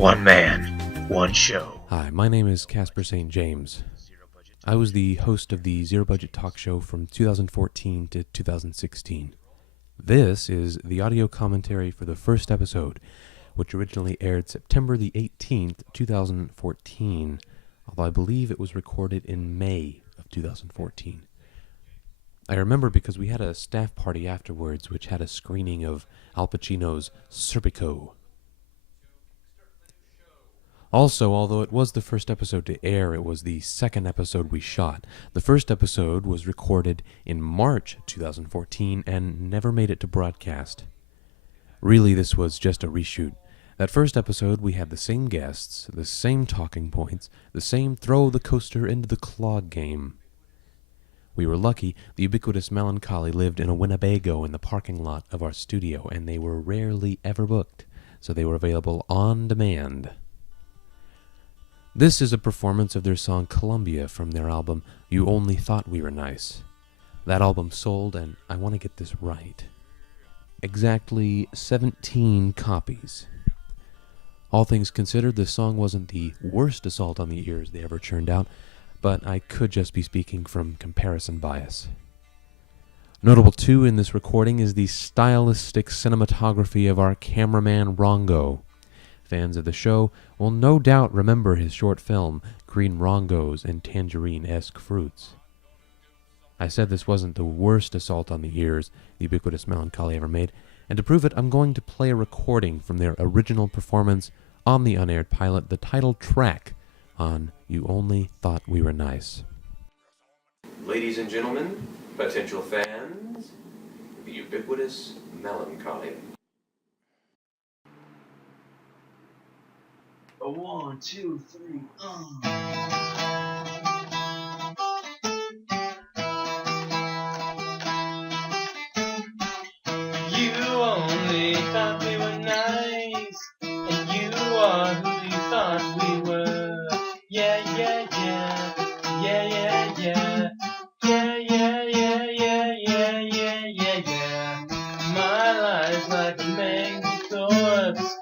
One man, one show. Hi, my name is Casper St. James. I was the host of the Zero Budget Talk Show from 2014 to 2016. This is the audio commentary for the first episode, which originally aired September the 18th, 2014, although I believe it was recorded in May of 2014. I remember because we had a staff party afterwards which had a screening of Al Pacino's Serpico. Also, although it was the first episode to air, it was the second episode we shot. The first episode was recorded in March 2014 and never made it to broadcast. Really, this was just a reshoot. That first episode, we had the same guests, the same talking points, the same throw the coaster into the clog game. We were lucky. The ubiquitous Melancholy lived in a Winnebago in the parking lot of our studio, and they were rarely ever booked, so they were available on demand. This is a performance of their song Columbia from their album You Only Thought We Were Nice. That album sold, and I want to get this right, exactly 17 copies. All things considered, this song wasn't the worst assault on the ears they ever churned out, but I could just be speaking from comparison bias. Notable too in this recording is the stylistic cinematography of our cameraman Rongo. Fans of the show will no doubt remember his short film, Green Rongos and Tangerine-esque Fruits. I said this wasn't the worst assault on the ears the ubiquitous Melancholy ever made, and to prove it, I'm going to play a recording from their original performance on the unaired pilot, the title track on You Only Thought We Were Nice. Ladies and gentlemen, potential fans, the ubiquitous Melancholy. A 1, 2, 3, You only thought we were nice, and you are who you thought we were. Yeah, yeah, yeah, yeah, yeah, yeah, yeah, yeah, yeah, yeah, yeah, yeah, yeah, yeah. My life's like a mangled corpse.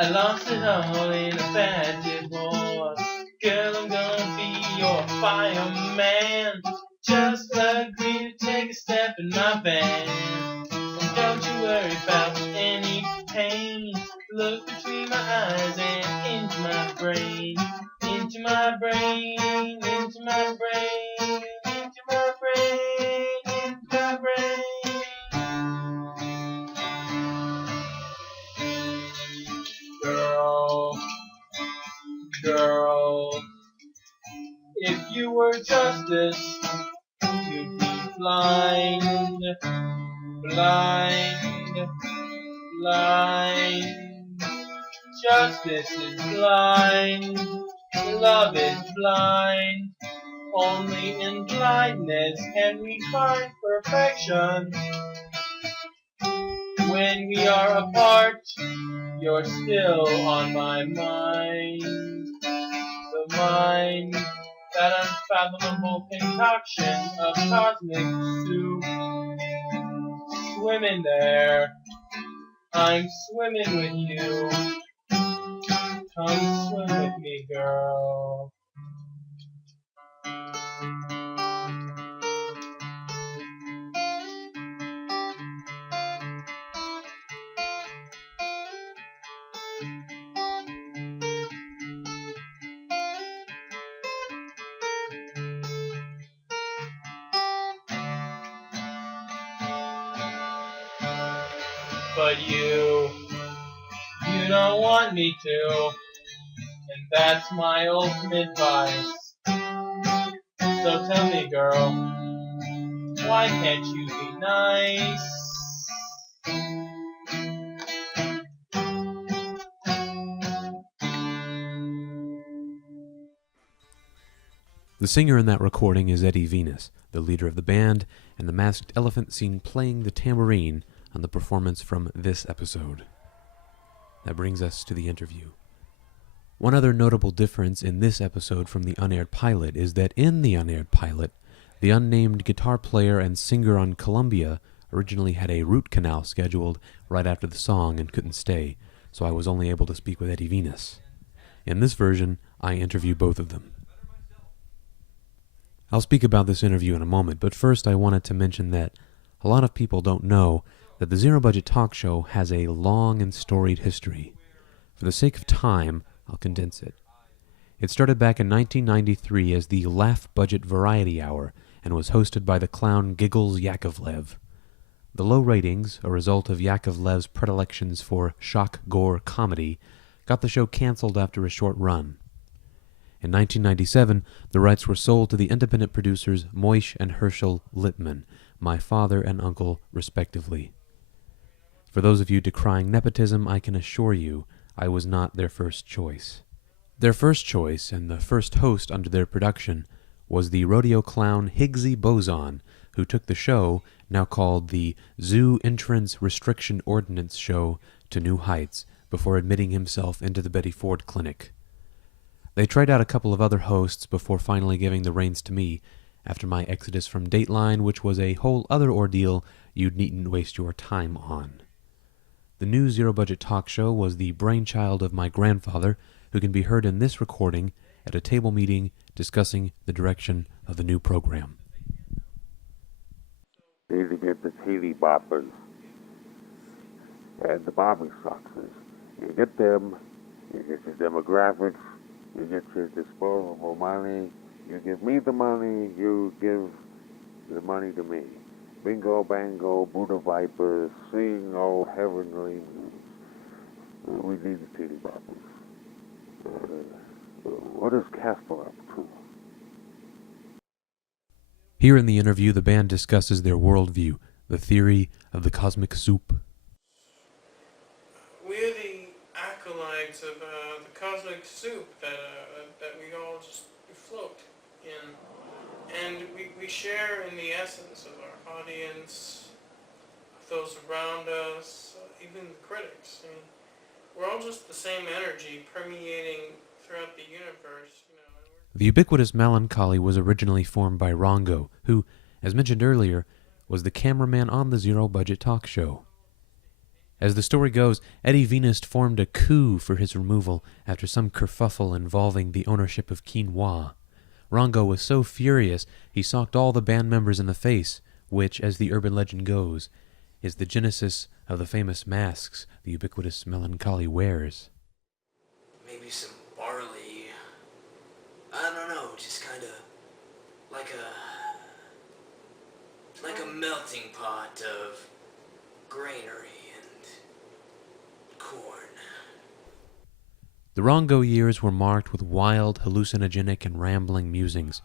I lost it all in a bad divorce. Girl, I'm gonna be your fireman. Just agree to take a step in my van. And don't you worry about any pain. Look between my eyes and into my brain. Into my brain, into my brain, into my brain, into my brain. Girl, if you were justice, you'd be blind, blind, blind. Justice is blind, love is blind. Only in blindness can we find perfection. When we are apart, you're still on my mind. The mind, that unfathomable concoction of cosmic soup. Swimming there, I'm swimming with you. Come swim with me, girl. But you don't want me to, and that's my ultimate vice. So tell me, girl, why can't you be nice? The singer in that recording is Eddie Venus, the leader of the band, and the masked elephant seen playing the tambourine on the performance from this episode. That brings us to the interview. One other notable difference in this episode from the unaired pilot is that in the unaired pilot, the unnamed guitar player and singer on Columbia originally had a root canal scheduled right after the song and couldn't stay, so I was only able to speak with Eddie Venus. In this version, I interview both of them. I'll speak about this interview in a moment, but first I wanted to mention that a lot of people don't know that the Zero Budget Talk Show has a long and storied history. For the sake of time, I'll condense it. It started back in 1993 as the Laugh Budget Variety Hour and was hosted by the clown Giggles Yakovlev. The low ratings, a result of Yakovlev's predilections for shock gore comedy, got the show canceled after a short run. In 1997, the rights were sold to the independent producers Moish and Herschel Littman, my father and uncle respectively. For those of you decrying nepotism, I can assure you I was not their first choice. Their first choice, and the first host under their production, was the rodeo clown Higgsy Boson, who took the show, now called the Zoo Entrance Restriction Ordinance Show, to new heights before admitting himself into the Betty Ford Clinic. They tried out a couple of other hosts before finally giving the reins to me after my exodus from Dateline, which was a whole other ordeal you needn't waste your time on. The new Zero Budget Talk Show was the brainchild of my grandfather, who can be heard in this recording at a table meeting discussing the direction of the new program. Need to get the TV boppers and the bobbing soxes. You get them, you get your demographics, you get your disposable money, you give me the money, you give the money to me. Bingo, bango, Buddha vipers, sing, oh heavenly news. We need the TV boppers. What is Casper up to? Here in the interview, the band discusses their worldview, the theory of the cosmic soup. We're the acolytes of the cosmic soup that we all just float in. And we share in the essence of our audience, of those around us, even the critics. I mean, we're all just the same energy permeating throughout the universe. The ubiquitous melancholy was originally formed by Rongo, who, as mentioned earlier, was the cameraman on the Zero Budget Talk Show. As the story goes, Eddie Venus formed a coup for his removal after some kerfuffle involving the ownership of quinoa. Rongo was so furious he socked all the band members in the face, which, as the urban legend goes, is the genesis of the famous masks the ubiquitous melancholy wears. Maybe some barley. I don't know, just kind of like a melting pot of granary and corn. The Rongo years were marked with wild, hallucinogenic, and rambling musings,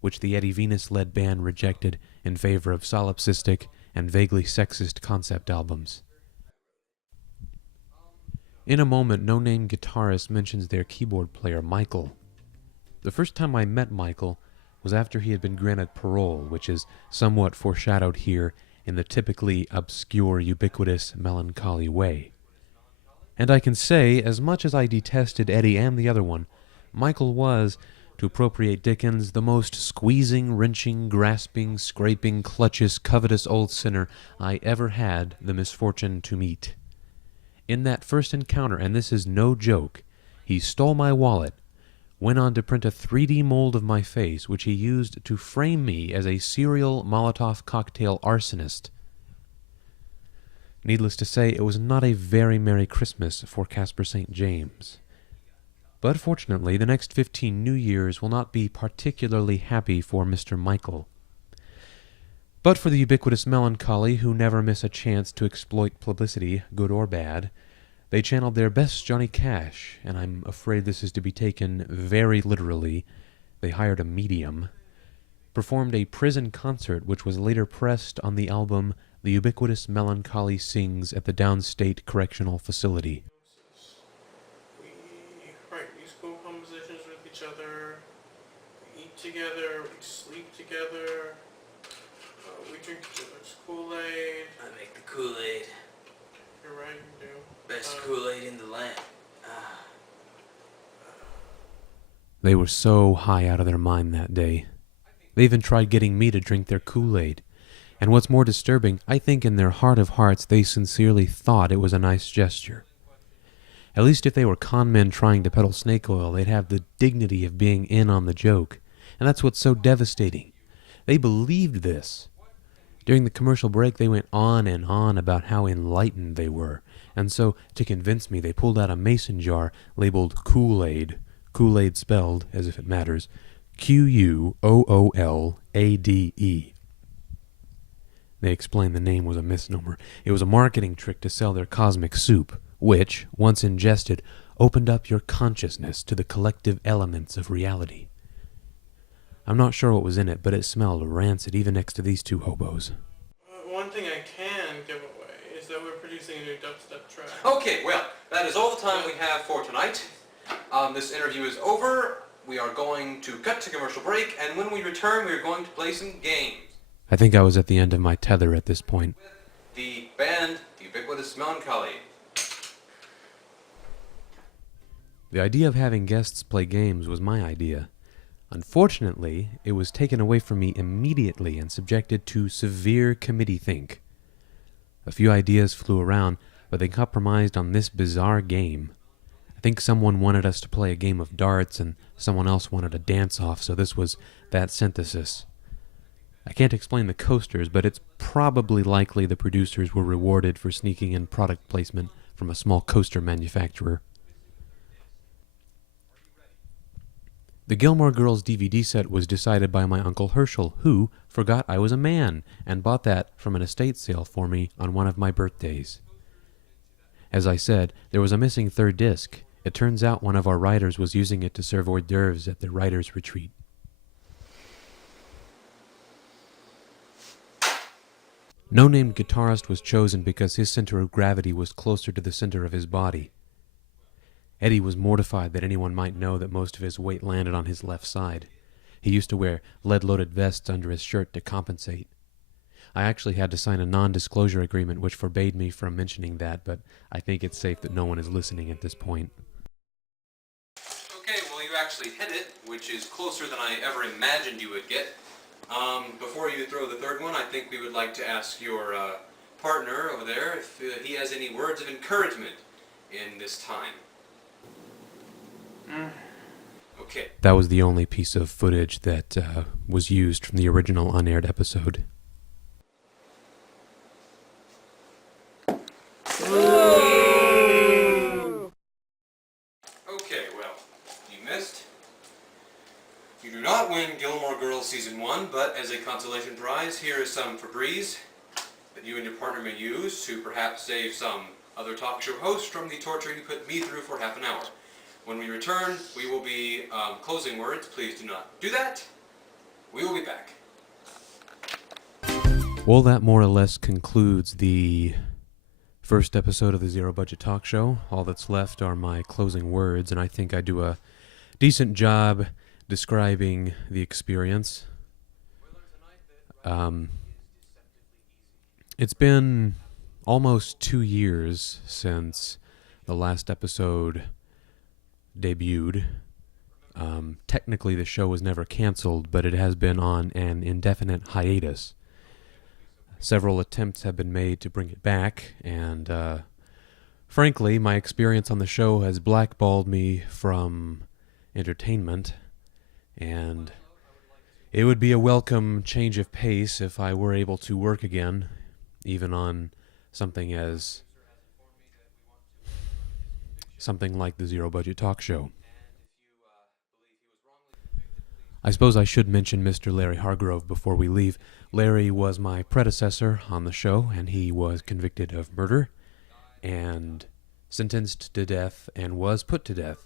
which the Eddie Venus-led band rejected in favor of solipsistic and vaguely sexist concept albums. In a moment, no-name guitarist mentions their keyboard player, Michael. The first time I met Michael was after he had been granted parole, which is somewhat foreshadowed here in the typically obscure, ubiquitous, melancholy way. And I can say, as much as I detested Eddie and the other one, Michael was, to appropriate Dickens, the most squeezing, wrenching, grasping, scraping, clutchous, covetous old sinner I ever had the misfortune to meet. In that first encounter, and this is no joke, he stole my wallet, went on to print a 3D mold of my face, which he used to frame me as a serial Molotov cocktail arsonist. Needless to say, it was not a very Merry Christmas for Casper St. James. But fortunately, the next 15 New Years will not be particularly happy for Mr. Michael. But for the ubiquitous melancholy who never miss a chance to exploit publicity, good or bad, they channeled their best Johnny Cash, and I'm afraid this is to be taken very literally. They hired a medium, performed a prison concert which was later pressed on the album The Ubiquitous Melancholy Sings at the Downstate Correctional Facility. We write musical compositions with each other, we eat together, we sleep together, we drink each other's Kool-Aid. I make the Kool-Aid. You're right, you do. Best Kool-Aid in the land. They were so high out of their mind that day. They even tried getting me to drink their Kool-Aid. And what's more disturbing, I think in their heart of hearts they sincerely thought it was a nice gesture. At least if they were con men trying to peddle snake oil, they'd have the dignity of being in on the joke. And that's what's so devastating. They believed this. During the commercial break, they went on and on about how enlightened they were. And so, to convince me, they pulled out a mason jar labeled Kool-Aid. Kool-Aid spelled, as if it matters, Q-U-O-O-L-A-D-E. They explained the name was a misnomer. It was a marketing trick to sell their cosmic soup, which, once ingested, opened up your consciousness to the collective elements of reality. I'm not sure what was in it, but it smelled rancid even next to these two hobos. One thing I can give away is that we're producing a new dubstep track. Okay, well, that is all the time we have for tonight. This interview is over. We are going to cut to commercial break, and when we return, we are going to play some games. I think I was at the end of my tether at this point. The band Ubiquitous Melancholy. The idea of having guests play games was my idea. Unfortunately, it was taken away from me immediately and subjected to severe committee think. A few ideas flew around, but they compromised on this bizarre game. I think someone wanted us to play a game of darts and someone else wanted a dance-off, so this was that synthesis. I can't explain the coasters, but it's probably likely the producers were rewarded for sneaking in product placement from a small coaster manufacturer. The Gilmore Girls DVD set was decided by my Uncle Herschel, who forgot I was a man and bought that from an estate sale for me on one of my birthdays. As I said, there was a missing third disc. It turns out one of our writers was using it to serve hors d'oeuvres at the writers' retreat. No-named guitarist was chosen because his center of gravity was closer to the center of his body. Eddie was mortified that anyone might know that most of his weight landed on his left side. He used to wear lead-loaded vests under his shirt to compensate. I actually had to sign a non-disclosure agreement which forbade me from mentioning that, but I think it's safe that no one is listening at this point. Okay, well, you actually hit it, which is closer than I ever imagined you would get. Before you throw the third one, I think we would like to ask your partner over there if he has any words of encouragement in this time. Okay. That was the only piece of footage that was used from the original unaired episode. Okay, well, you missed. You do not win Gilmore Girls Season 1, but as a consolation prize, here is some Febreze that you and your partner may use to perhaps save some other talk show host from the torture you put me through for half an hour. When we return, we will be closing words. Please do not do that. We will be back. Well, that more or less concludes the first episode of the Zero Budget Talk Show. All that's left are my closing words, and I think I do a decent job describing the experience. It's been almost 2 years since the last episode debuted. Technically the show was never canceled, but it has been on an indefinite hiatus. Several attempts have been made to bring it back, and frankly, my experience on the show has blackballed me from entertainment, and it would be a welcome change of pace if I were able to work again, even on something like the Zero Budget Talk Show. I suppose I should mention Mr. Larry Hargrove before we leave. Larry was my predecessor on the show, and he was convicted of murder and sentenced to death and was put to death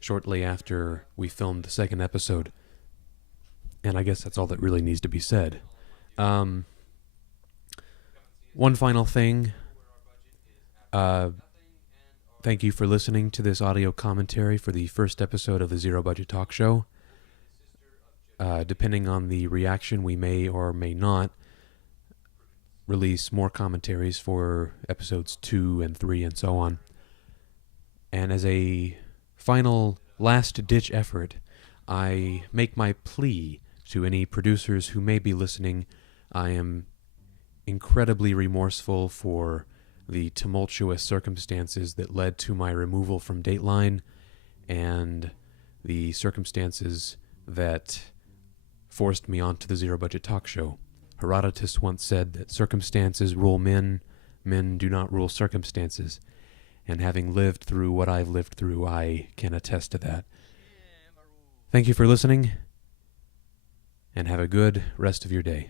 shortly after we filmed the second episode. And I guess that's all that really needs to be said. One final thing. Thank you for listening to this audio commentary for the first episode of the Zero Budget Talk Show. Depending on the reaction, we may or may not release more commentaries for episodes 2 and 3 and so on. And as a final last-ditch effort, I make my plea to any producers who may be listening. I am incredibly remorseful for the tumultuous circumstances that led to my removal from Dateline, and the circumstances that forced me onto the Zero Budget Talk Show. Herodotus once said that circumstances rule men, men do not rule circumstances. And having lived through what I've lived through, I can attest to that. Thank you for listening, and have a good rest of your day.